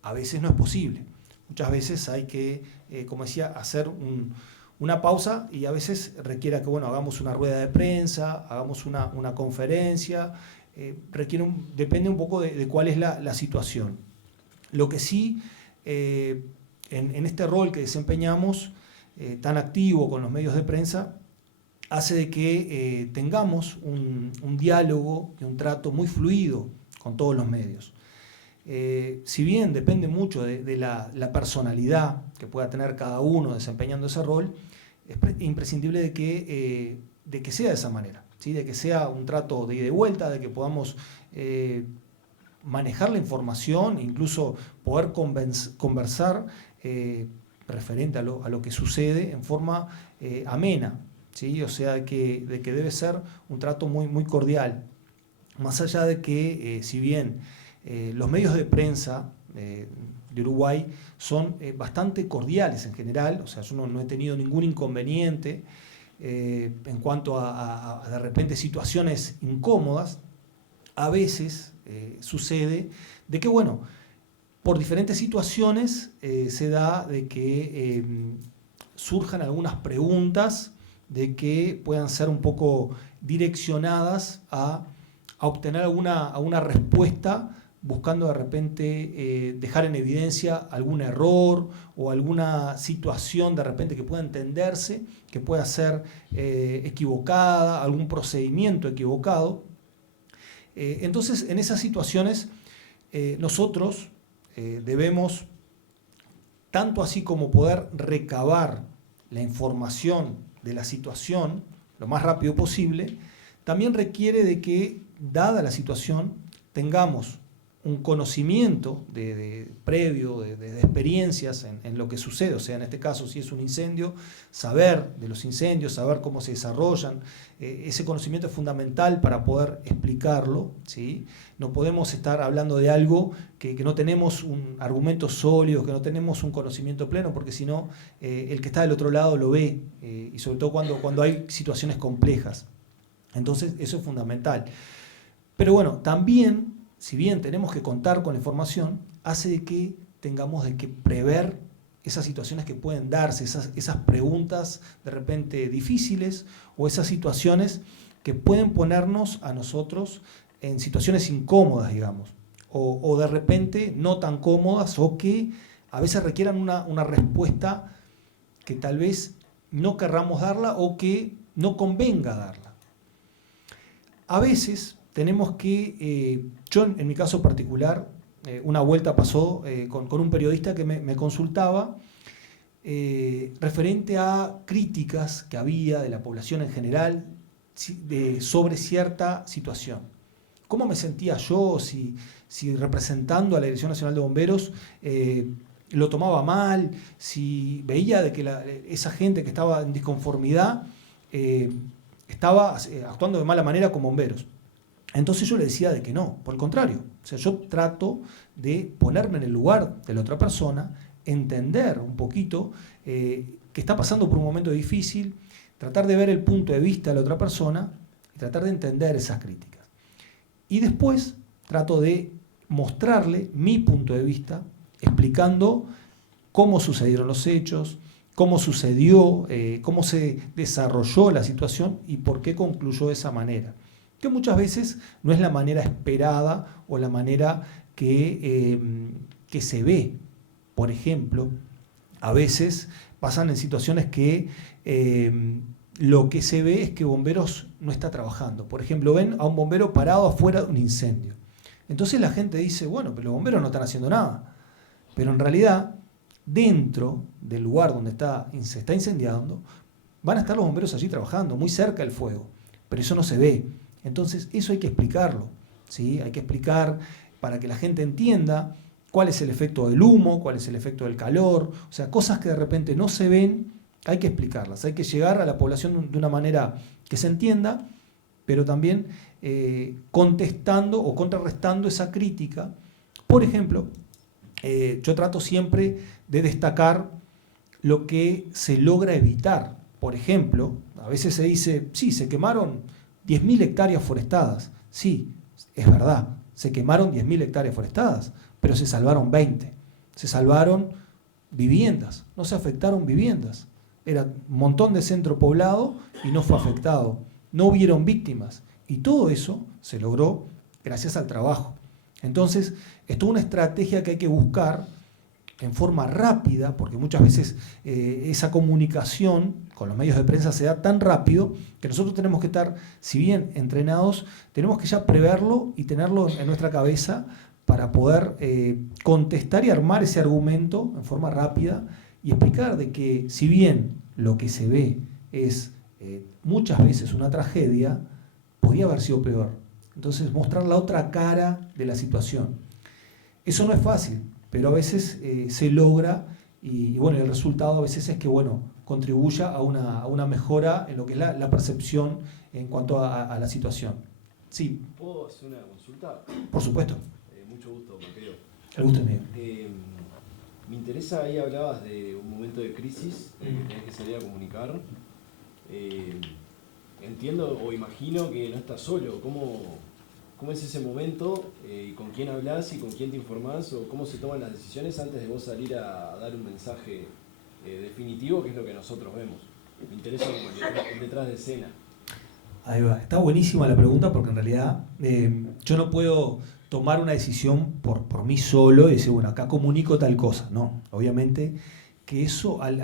A veces no es posible. Muchas veces hay que, como decía, hacer una pausa y a veces requiere que hagamos una rueda de prensa, hagamos una conferencia, depende un poco de cuál es la situación. Lo que sí, en este rol que desempeñamos, tan activo con los medios de prensa, hace de que tengamos un diálogo y un trato muy fluido con todos los medios. Si bien depende mucho de la personalidad que pueda tener cada uno desempeñando ese rol, es imprescindible de que sea de esa manera, ¿sí? De que sea un trato de ida y vuelta, de que podamos manejar la información, incluso poder conversar referente a lo que sucede en forma amena, ¿sí? O sea, de que debe ser un trato muy, muy cordial. Más allá de que, si bien los medios de prensa de Uruguay son bastante cordiales en general, o sea, yo no he tenido ningún inconveniente en cuanto a de repente situaciones incómodas, a veces sucede de que, por diferentes situaciones se da de que surjan algunas preguntas de que puedan ser un poco direccionadas a obtener alguna respuesta buscando de repente dejar en evidencia algún error o alguna situación de repente que pueda entenderse, que pueda ser equivocada, algún procedimiento equivocado. Entonces, en esas situaciones, nosotros debemos, tanto así como poder recabar la información de la situación lo más rápido posible, también requiere de que, dada la situación, tengamos un conocimiento previo de experiencias en lo que sucede, o sea, en este caso, si es un incendio, saber de los incendios, saber cómo se desarrollan. Ese conocimiento es fundamental para poder explicarlo, ¿sí? No podemos estar hablando de algo que no tenemos un argumento sólido, que no tenemos un conocimiento pleno, porque si no, el que está del otro lado lo ve, y sobre todo cuando hay situaciones complejas. Entonces, eso es fundamental. Pero bueno, también, si bien tenemos que contar con la información, hace de que tengamos que prever esas situaciones que pueden darse, esas preguntas de repente difíciles o esas situaciones que pueden ponernos a nosotros en situaciones incómodas, digamos, o de repente no tan cómodas o que a veces requieran una respuesta que tal vez no querramos darla o que no convenga darla. A veces tenemos que, yo en mi caso particular, una vuelta pasó con un periodista que me consultaba referente a críticas que había de la población en general sobre cierta situación. ¿Cómo me sentía yo si representando a la Dirección Nacional de Bomberos lo tomaba mal, si veía de que esa gente que estaba en disconformidad estaba actuando de mala manera con bomberos? Entonces yo le decía de que no, por el contrario. O sea, yo trato de ponerme en el lugar de la otra persona, entender un poquito que está pasando por un momento difícil, tratar de ver el punto de vista de la otra persona y tratar de entender esas críticas. Y después trato de mostrarle mi punto de vista, explicando cómo sucedieron los hechos, cómo sucedió, cómo se desarrolló la situación y por qué concluyó de esa manera. Que muchas veces no es la manera esperada o la manera que se ve. Por ejemplo, a veces pasan en situaciones que lo que se ve es que bomberos no está trabajando. Por ejemplo, ven a un bombero parado afuera de un incendio. Entonces la gente dice, bueno, pero los bomberos no están haciendo nada. Pero en realidad, dentro del lugar donde se está incendiando, van a estar los bomberos allí trabajando, muy cerca del fuego. Pero eso no se ve. Entonces, eso hay que explicarlo, ¿sí? Hay que explicar para que la gente entienda cuál es el efecto del humo, cuál es el efecto del calor, o sea, cosas que de repente no se ven, hay que explicarlas, hay que llegar a la población de una manera que se entienda, pero también contestando o contrarrestando esa crítica. Por ejemplo, yo trato siempre de destacar lo que se logra evitar. Por ejemplo, a veces se dice, sí, se quemaron 10.000 hectáreas forestadas. Sí, es verdad, se quemaron 10.000 hectáreas forestadas, pero se salvaron 20. Se salvaron viviendas, no se afectaron viviendas. Era un montón de centro poblado y no fue afectado. No hubieron víctimas. Y todo eso se logró gracias al trabajo. Entonces, es toda una estrategia que hay que buscar en forma rápida, porque muchas veces esa comunicación con los medios de prensa se da tan rápido que nosotros tenemos que estar, si bien entrenados, tenemos que ya preverlo y tenerlo en nuestra cabeza para poder contestar y armar ese argumento en forma rápida y explicar de que si bien lo que se ve es muchas veces una tragedia, podía haber sido peor. Entonces, mostrar la otra cara de la situación. Eso no es fácil, pero a veces se logra y bueno, el resultado a veces es que bueno, contribuya a una mejora en lo que es la percepción en cuanto a la situación. Sí. ¿Puedo hacer una consulta? Por supuesto. Mucho gusto, Mateo. El gusto es mío. Me interesa, ahí hablabas de un momento de crisis, que tenés que salir a comunicar. Entiendo o imagino que no estás solo. ¿Cómo es ese momento? ¿Con quién hablas y con quién te informás? ¿O cómo se toman las decisiones antes de vos salir a dar un mensaje definitivo, que es lo que nosotros vemos? Me interesa el detrás de escena. Ahí va. Está buenísima la pregunta porque en realidad yo no puedo tomar una decisión por mí solo y decir, bueno, acá comunico tal cosa. No, obviamente que eso, al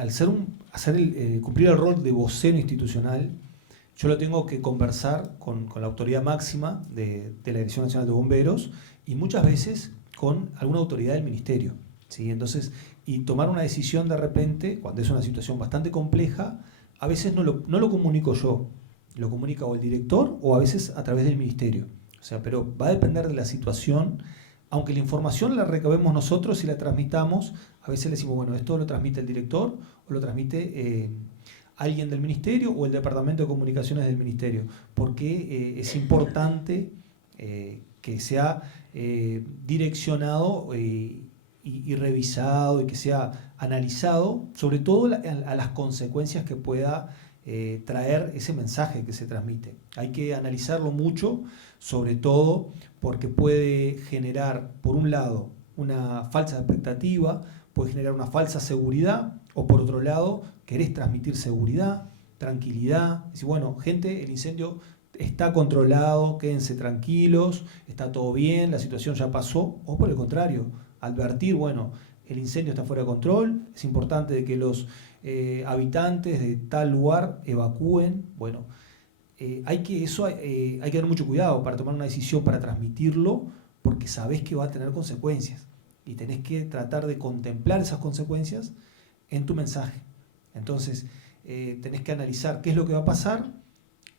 cumplir el rol de vocero institucional, yo lo tengo que conversar con la autoridad máxima de la Dirección Nacional de Bomberos y muchas veces con alguna autoridad del ministerio, ¿sí? Entonces, y tomar una decisión de repente, cuando es una situación bastante compleja, a veces no lo comunico yo, lo comunica o el director o a veces a través del ministerio. O sea, pero va a depender de la situación. Aunque la información la recabemos nosotros y la transmitamos, a veces le decimos, bueno, esto lo transmite el director o lo transmite alguien del ministerio o el departamento de comunicaciones del ministerio, porque es importante que sea direccionado y revisado y que sea analizado, sobre todo a las consecuencias que pueda traer ese mensaje que se transmite. Hay que analizarlo mucho, sobre todo porque puede generar, por un lado, una falsa expectativa, puede generar una falsa seguridad, o por otro lado, querés transmitir seguridad, tranquilidad. Decir, bueno, gente, el incendio está controlado, quédense tranquilos, está todo bien, la situación ya pasó, o por el contrario, advertir, bueno, el incendio está fuera de control, es importante que los habitantes de tal lugar evacúen. Bueno, hay que tener mucho cuidado para tomar una decisión, para transmitirlo, porque sabés que va a tener consecuencias y tenés que tratar de contemplar esas consecuencias en tu mensaje. Entonces, tenés que analizar qué es lo que va a pasar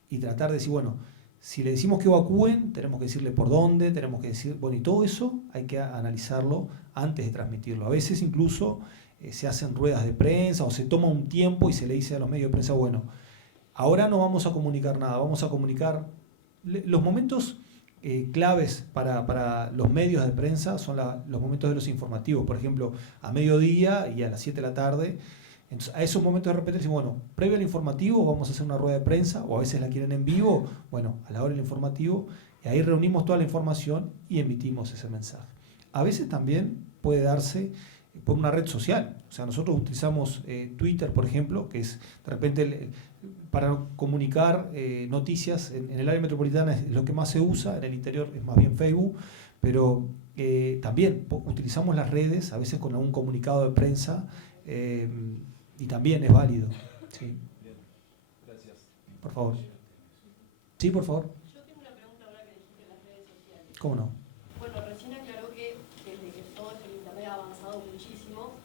y tratar de decir, bueno, si le decimos que evacúen, tenemos que decirle por dónde, tenemos que decir, bueno, y todo eso hay que analizarlo antes de transmitirlo. A veces incluso se hacen ruedas de prensa o se toma un tiempo y se le dice a los medios de prensa, bueno, ahora no vamos a comunicar nada, vamos a comunicar. Los momentos claves para los medios de prensa son los momentos de los informativos, por ejemplo, a mediodía y a las 7 de la tarde. Entonces, a esos momentos de repente decimos, bueno, previo al informativo vamos a hacer una rueda de prensa, o a veces la quieren en vivo, bueno, a la hora del informativo, y ahí reunimos toda la información y emitimos ese mensaje. A veces también puede darse por una red social. O sea, nosotros utilizamos Twitter, por ejemplo, que es de repente para comunicar noticias en el área metropolitana es lo que más se usa, en el interior es más bien Facebook, pero también utilizamos las redes, a veces con algún comunicado de prensa, y también es válido. Sí. Bien, gracias. Por favor. Sí, por favor. Yo tengo una pregunta ahora que dijiste en las redes sociales. ¿Cómo no? Bueno, recién aclaró que desde que todo esto el internet ha avanzado muchísimo,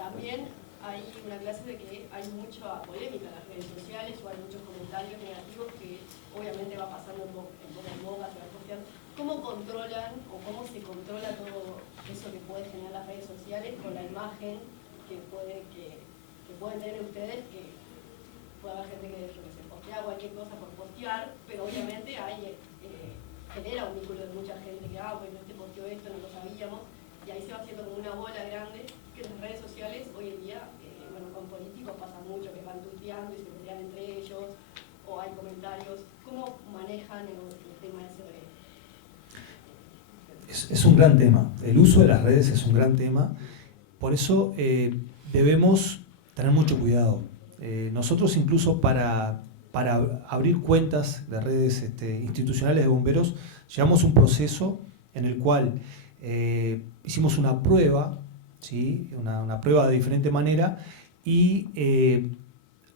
también hay una clase de que hay mucha polémica en las redes sociales o hay muchos comentarios negativos que obviamente va pasando en boca en boca, se va posteando. ¿Cómo controlan o cómo se controla todo eso que puede generar las redes sociales con la imagen que pueden tener ustedes, que puede haber gente que se postea cualquier cosa por postear, pero obviamente genera un vínculo de mucha gente que, bueno, este posteó esto, no lo sabíamos, y ahí se va haciendo como una bola grande, que en las redes sociales hoy en día, bueno, con políticos pasa mucho, que van tuiteando y se pelean entre ellos, o hay comentarios. ¿Cómo manejan el tema ese de...? Es un gran tema. El uso de las redes es un gran tema. Por eso debemos tener mucho cuidado. Nosotros incluso para abrir cuentas de redes institucionales de bomberos, llevamos un proceso en el cual hicimos una prueba, ¿sí? una prueba de diferente manera, y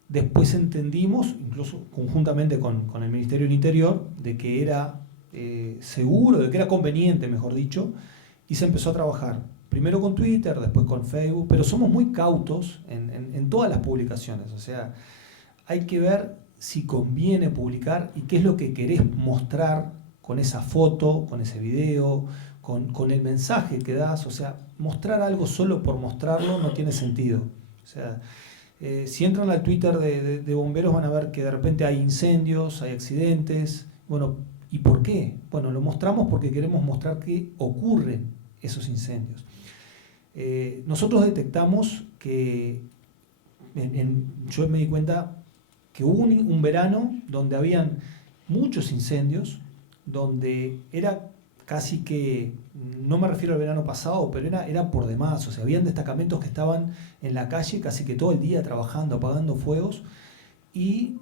después entendimos, incluso conjuntamente con el Ministerio del Interior, de que era seguro, de que era conveniente, mejor dicho, y se empezó a trabajar. Primero con Twitter, después con Facebook, pero somos muy cautos en todas las publicaciones. O sea, hay que ver si conviene publicar y qué es lo que querés mostrar con esa foto, con ese video, con el mensaje que das. O sea, mostrar algo solo por mostrarlo no tiene sentido. O sea, si entran al Twitter de bomberos van a ver que de repente hay incendios, hay accidentes. Bueno, ¿y por qué? Bueno, lo mostramos porque queremos mostrar que ocurren esos incendios. Nosotros detectamos que, yo me di cuenta que hubo un verano donde habían muchos incendios, donde era casi que, no me refiero al verano pasado, pero era por demás. O sea, habían destacamentos que estaban en la calle casi que todo el día trabajando, apagando fuegos, y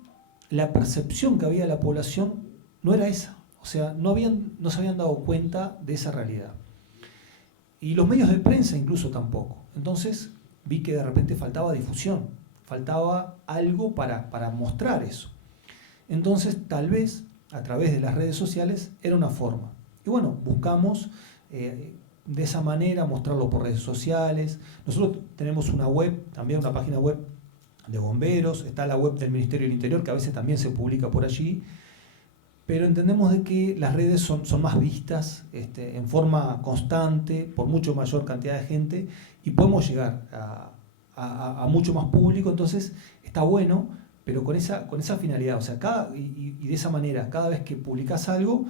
la percepción que había de la población no era esa. O O sea, no se habían dado cuenta de esa realidad. Y los medios de prensa incluso tampoco. Entonces vi que de repente faltaba difusión, faltaba algo para mostrar eso. Entonces tal vez a través de las redes sociales era una forma. Y bueno, buscamos de esa manera mostrarlo por redes sociales. Nosotros tenemos una web, también una página web de bomberos, está la web del Ministerio del Interior, que a veces también se publica por allí, pero entendemos de que las redes son más vistas en forma constante, por mucho mayor cantidad de gente, y podemos llegar a mucho más público. Entonces está bueno, pero con esa finalidad. O sea, y de esa manera, cada vez que publicas algo,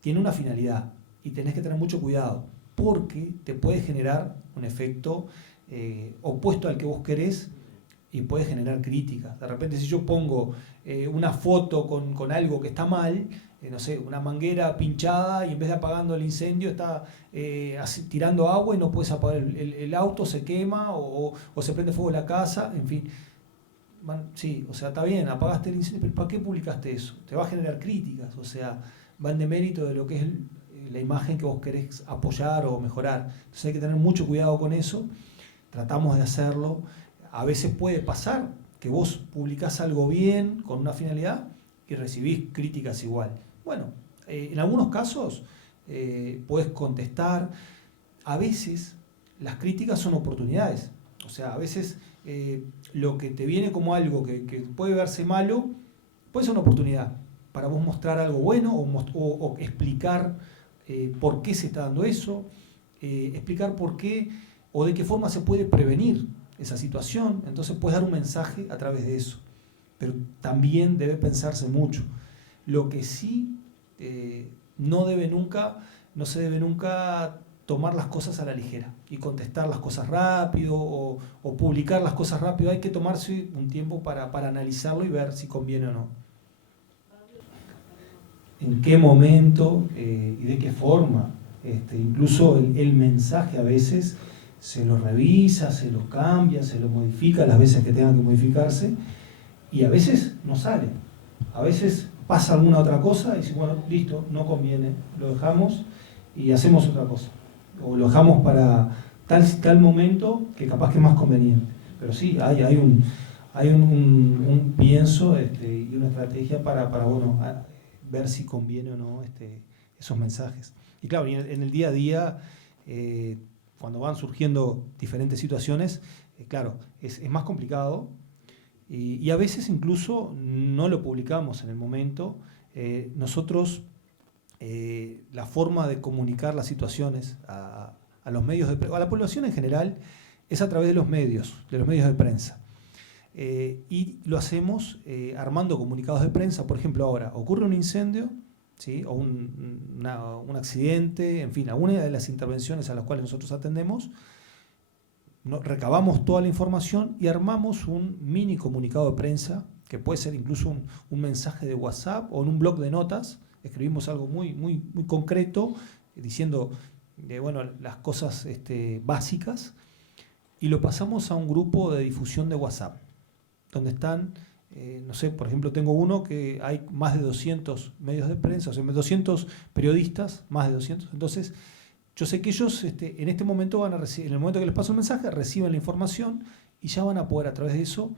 tiene una finalidad, y tenés que tener mucho cuidado, porque te puede generar un efecto opuesto al que vos querés, y puede generar críticas. De repente, si yo pongo una foto con algo que está mal, no sé, una manguera pinchada, y en vez de apagando el incendio está tirando agua y no puedes apagar el auto, se quema o se prende fuego la casa, en fin. Sí, o sea, está bien, apagaste el incendio, pero ¿para qué publicaste eso? Te va a generar críticas, o sea, van de mérito de lo que es la imagen que vos querés apoyar o mejorar. Entonces hay que tener mucho cuidado con eso, tratamos de hacerlo. A veces puede pasar que vos publicás algo bien, con una finalidad, y recibís críticas igual. Bueno, en algunos casos podés contestar. A veces las críticas son oportunidades. O sea, a veces lo que te viene como algo que puede verse malo, puede ser una oportunidad para vos mostrar algo bueno o explicar por qué se está dando eso, explicar por qué o de qué forma se puede prevenir esa situación. Entonces puedes dar un mensaje a través de eso, pero también debe pensarse mucho. Lo que sí no se debe nunca tomar las cosas a la ligera y contestar las cosas rápido o publicar las cosas rápido. Hay que tomarse un tiempo para analizarlo y ver si conviene o no. En qué momento y de qué forma. Incluso el mensaje a veces se lo revisa, se lo cambia, se lo modifica las veces que tenga que modificarse, y a veces no sale. A veces pasa alguna otra cosa y dice, bueno, listo, no conviene, lo dejamos y hacemos otra cosa. O lo dejamos para tal momento que capaz que es más conveniente. Pero sí, hay un pienso y una estrategia para bueno, ver si conviene o no esos mensajes. Y claro, en el día a día, cuando van surgiendo diferentes situaciones, claro, es más complicado, y a veces incluso no lo publicamos en el momento. Nosotros, la forma de comunicar las situaciones a los medios, a la población en general, es a través de los medios de prensa. Y lo hacemos armando comunicados de prensa. Por ejemplo, ahora ocurre un incendio, ¿sí? O un accidente, en fin, alguna de las intervenciones a las cuales nosotros atendemos, recabamos toda la información y armamos un mini comunicado de prensa, que puede ser incluso un mensaje de WhatsApp o en un blog de notas. Escribimos algo muy, muy, muy concreto, diciendo bueno, las cosas básicas, y lo pasamos a un grupo de difusión de WhatsApp, donde están, no sé, por ejemplo, tengo uno que hay más de 200 medios de prensa, o sea, 200 periodistas, más de 200. Entonces, yo sé que ellos en este momento van a recibir, en el momento que les paso el mensaje, reciben la información y ya van a poder a través de eso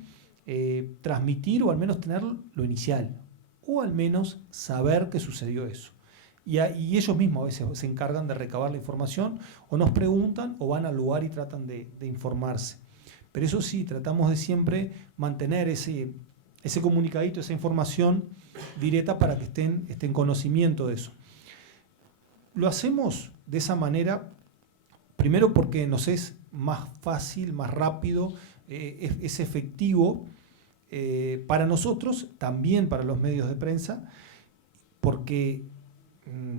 transmitir, o al menos tener lo inicial, o al menos saber que sucedió eso. Y ellos mismos a veces se encargan de recabar la información, o nos preguntan, o van al lugar y tratan de informarse. Pero eso sí, tratamos de siempre mantener ese comunicadito, esa información directa, para que estén en conocimiento de eso. Lo hacemos de esa manera, primero porque nos es más fácil, más rápido, es efectivo para nosotros, también para los medios de prensa, porque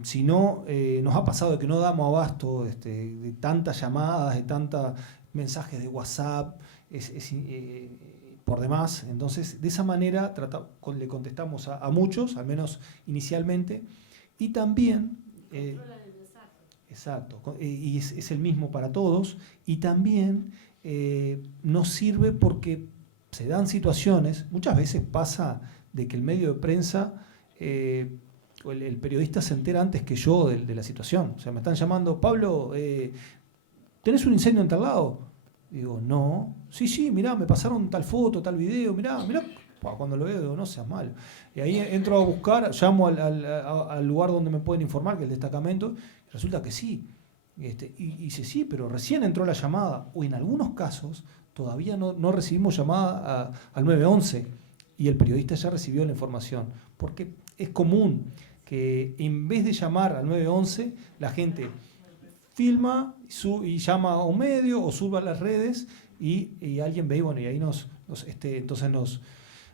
si no, nos ha pasado de que no damos abasto de tantas llamadas, de tantos mensajes de WhatsApp, por demás. Entonces, de esa manera le contestamos a muchos, al menos inicialmente, y también... exacto, y es el mismo para todos, y también nos sirve porque se dan situaciones, muchas veces pasa de que el medio de prensa el periodista se entera antes que yo de la situación. O sea, me están llamando, Pablo, ¿tenés un incendio en tal lado? Digo, no. Sí, mirá, me pasaron tal foto, tal video, mirá. Cuando lo veo, digo, no seas malo. Y ahí entro a buscar, llamo al lugar donde me pueden informar, que es el destacamento, y resulta que sí. Y dice, sí, pero recién entró la llamada. O en algunos casos, todavía no recibimos llamada al 911 y el periodista ya recibió la información. Porque es común que en vez de llamar al 911, la gente filma y llama a un medio o sube a las redes y alguien ve, y bueno, y ahí entonces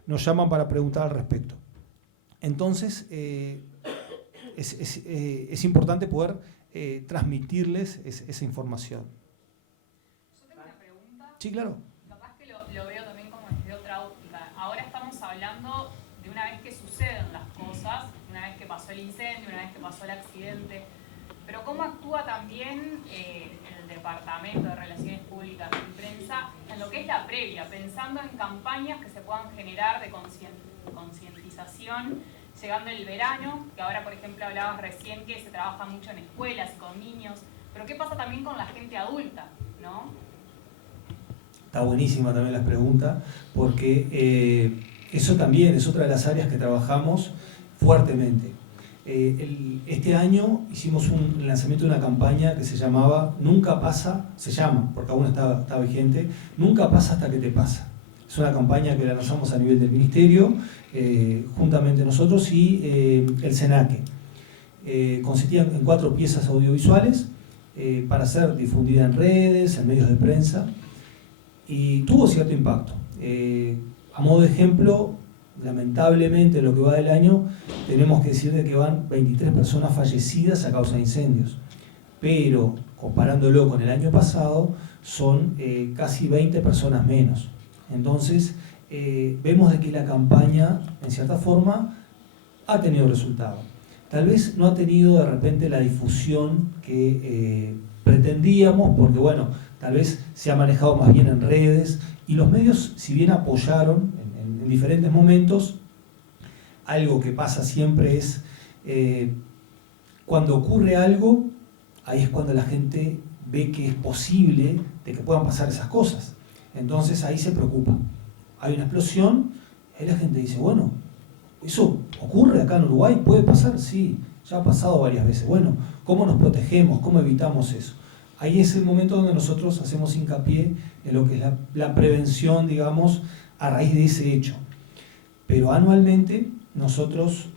nos llaman para preguntar al respecto. Entonces, es importante poder transmitirles esa información. Yo tengo una pregunta. Sí, claro. Capaz que lo veo también como desde otra óptica. Ahora estamos hablando de una vez que suceden las cosas, una vez que pasó el incendio, una vez que pasó el accidente, pero ¿cómo actúa también el Departamento de Relaciones Públicas y Prensa en lo que es la previa, pensando en campañas que se puedan generar de concientización, llegando el verano, que ahora por ejemplo hablabas recién que se trabaja mucho en escuelas y con niños, pero ¿qué pasa también con la gente adulta, no? Está buenísima también la pregunta, porque eso también es otra de las áreas que trabajamos fuertemente. Este año hicimos un lanzamiento de una campaña que se llamaba Nunca pasa, se llama, porque aún está vigente, Nunca pasa hasta que te pasa. Es una campaña que la lanzamos a nivel del Ministerio, juntamente nosotros y el SENACE. Consistía en 4 piezas audiovisuales para ser difundida en redes, en medios de prensa, y tuvo cierto impacto. A modo de ejemplo, lamentablemente en lo que va del año tenemos que decir de que van 23 personas fallecidas a causa de incendios, pero comparándolo con el año pasado son casi 20 personas menos. Entonces vemos de que la campaña en cierta forma ha tenido resultado. Tal vez no ha tenido de repente la difusión que pretendíamos, porque bueno, tal vez se ha manejado más bien en redes y los medios, si bien apoyaron en diferentes momentos, algo que pasa siempre es cuando ocurre algo, ahí es cuando la gente ve que es posible de que puedan pasar esas cosas. Entonces ahí se preocupa. Hay una explosión, ahí la gente dice, bueno, ¿eso ocurre acá en Uruguay? ¿Puede pasar? Sí, ya ha pasado varias veces. Bueno, ¿cómo nos protegemos? ¿Cómo evitamos eso? Ahí es el momento donde nosotros hacemos hincapié en lo que es la prevención, digamos, a raíz de ese hecho. Pero anualmente nosotros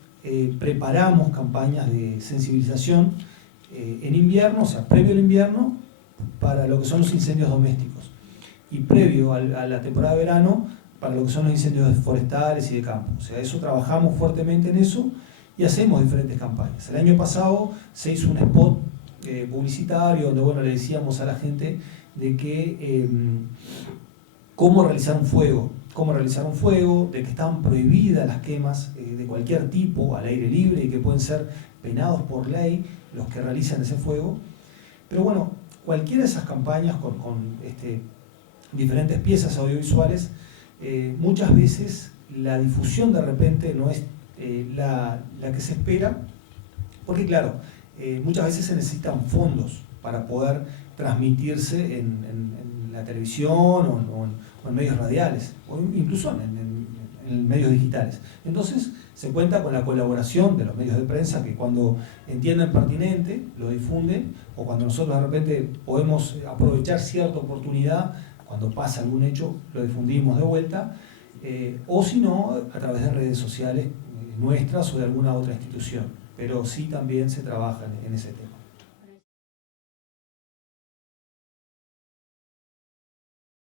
preparamos campañas de sensibilización en invierno, o sea, previo al invierno, para lo que son los incendios domésticos. Y previo a la temporada de verano, para lo que son los incendios forestales y de campo. O sea, eso trabajamos fuertemente en eso y hacemos diferentes campañas. El año pasado se hizo un spot publicitario donde, bueno, le decíamos a la gente de que cómo realizar un fuego, de que estaban prohibidas las quemas de cualquier tipo al aire libre y que pueden ser penados por ley los que realizan ese fuego. Pero bueno, cualquiera de esas campañas con diferentes piezas audiovisuales, muchas veces la difusión de repente no es la que se espera, porque claro, muchas veces se necesitan fondos para poder transmitirse en la televisión o en medios radiales, o incluso en medios digitales. Entonces se cuenta con la colaboración de los medios de prensa que cuando entiendan pertinente lo difunden, o cuando nosotros de repente podemos aprovechar cierta oportunidad, cuando pasa algún hecho lo difundimos de vuelta, o si no a través de redes sociales nuestras o de alguna otra institución, pero sí también se trabaja en ese tema.